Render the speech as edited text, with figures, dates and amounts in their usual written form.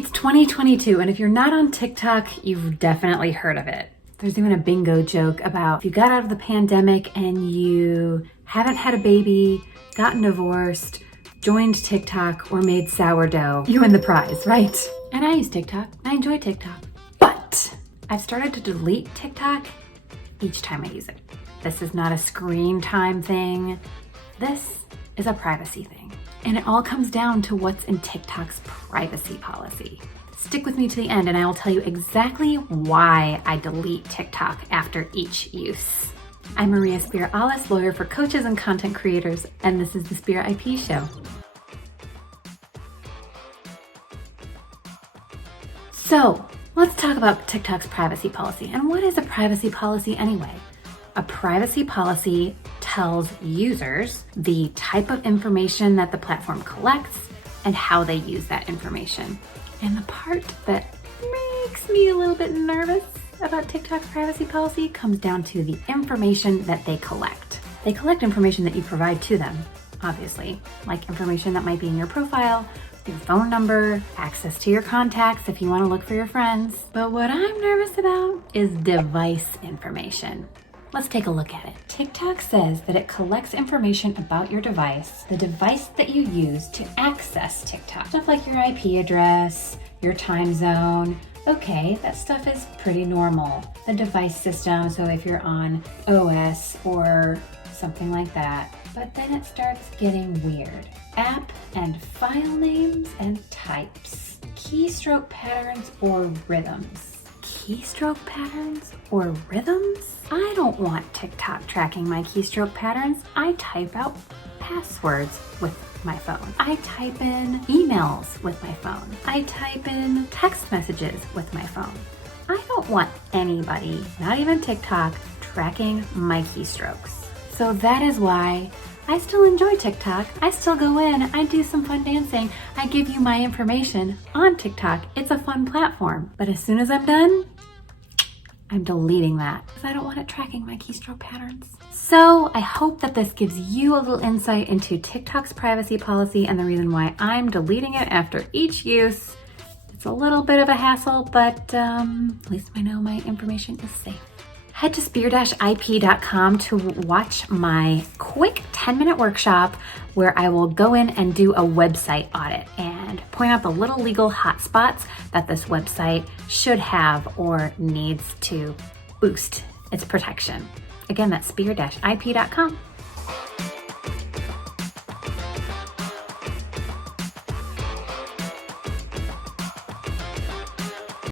It's 2022, and if you're not on TikTok, you've definitely heard of it. There's even a bingo joke about if you got out of the pandemic and you haven't had a baby, gotten divorced, joined TikTok, or made sourdough, you win the prize, right? And I use TikTok. I enjoy TikTok. But I've started to delete TikTok each time I use it. This is not a screen time thing. This is a privacy thing. And it all comes down to what's in TikTok's privacy policy. Stick with me to the end and I will tell you exactly why I delete TikTok after each use. I'm Maria Spira-Alice, lawyer for coaches and content creators, and this is the Spira IP Show. So let's talk about TikTok's privacy policy. And what is a privacy policy anyway? A privacy policy tells users the type of information that the platform collects and how they use that information. And the part that makes me a little bit nervous about TikTok's privacy policy comes down to the information that they collect. They collect information that you provide to them, obviously, like information that might be in your profile, your phone number, access to your contacts if you want to look for your friends. But what I'm nervous about is device information. Let's take a look at it. TikTok says that it collects information about your device, the device that you use to access TikTok. Stuff like your IP address, your time zone. Okay, that stuff is pretty normal. The device system, so if you're on OS or something like that. But then it starts getting weird. App and file names and types. Keystroke patterns or rhythms. Keystroke patterns or rhythms? I don't want TikTok tracking my keystroke patterns. I type out passwords with my phone. I type in emails with my phone. I type in text messages with my phone. I don't want anybody, not even TikTok, tracking my keystrokes. So that is why I still enjoy TikTok. I still go in, I do some fun dancing. I give you my information on TikTok. It's a fun platform. But as soon as I'm done, I'm deleting that because I don't want it tracking my keystroke patterns. So I hope that this gives you a little insight into TikTok's privacy policy and the reason why I'm deleting it after each use. It's a little bit of a hassle, but at least I know my information is safe. Head to spira-ip.com to watch my quick 10-minute workshop where I will go in and do a website audit and point out the little legal hotspots that this website should have or needs to boost its protection. Again, that's spira-ip.com.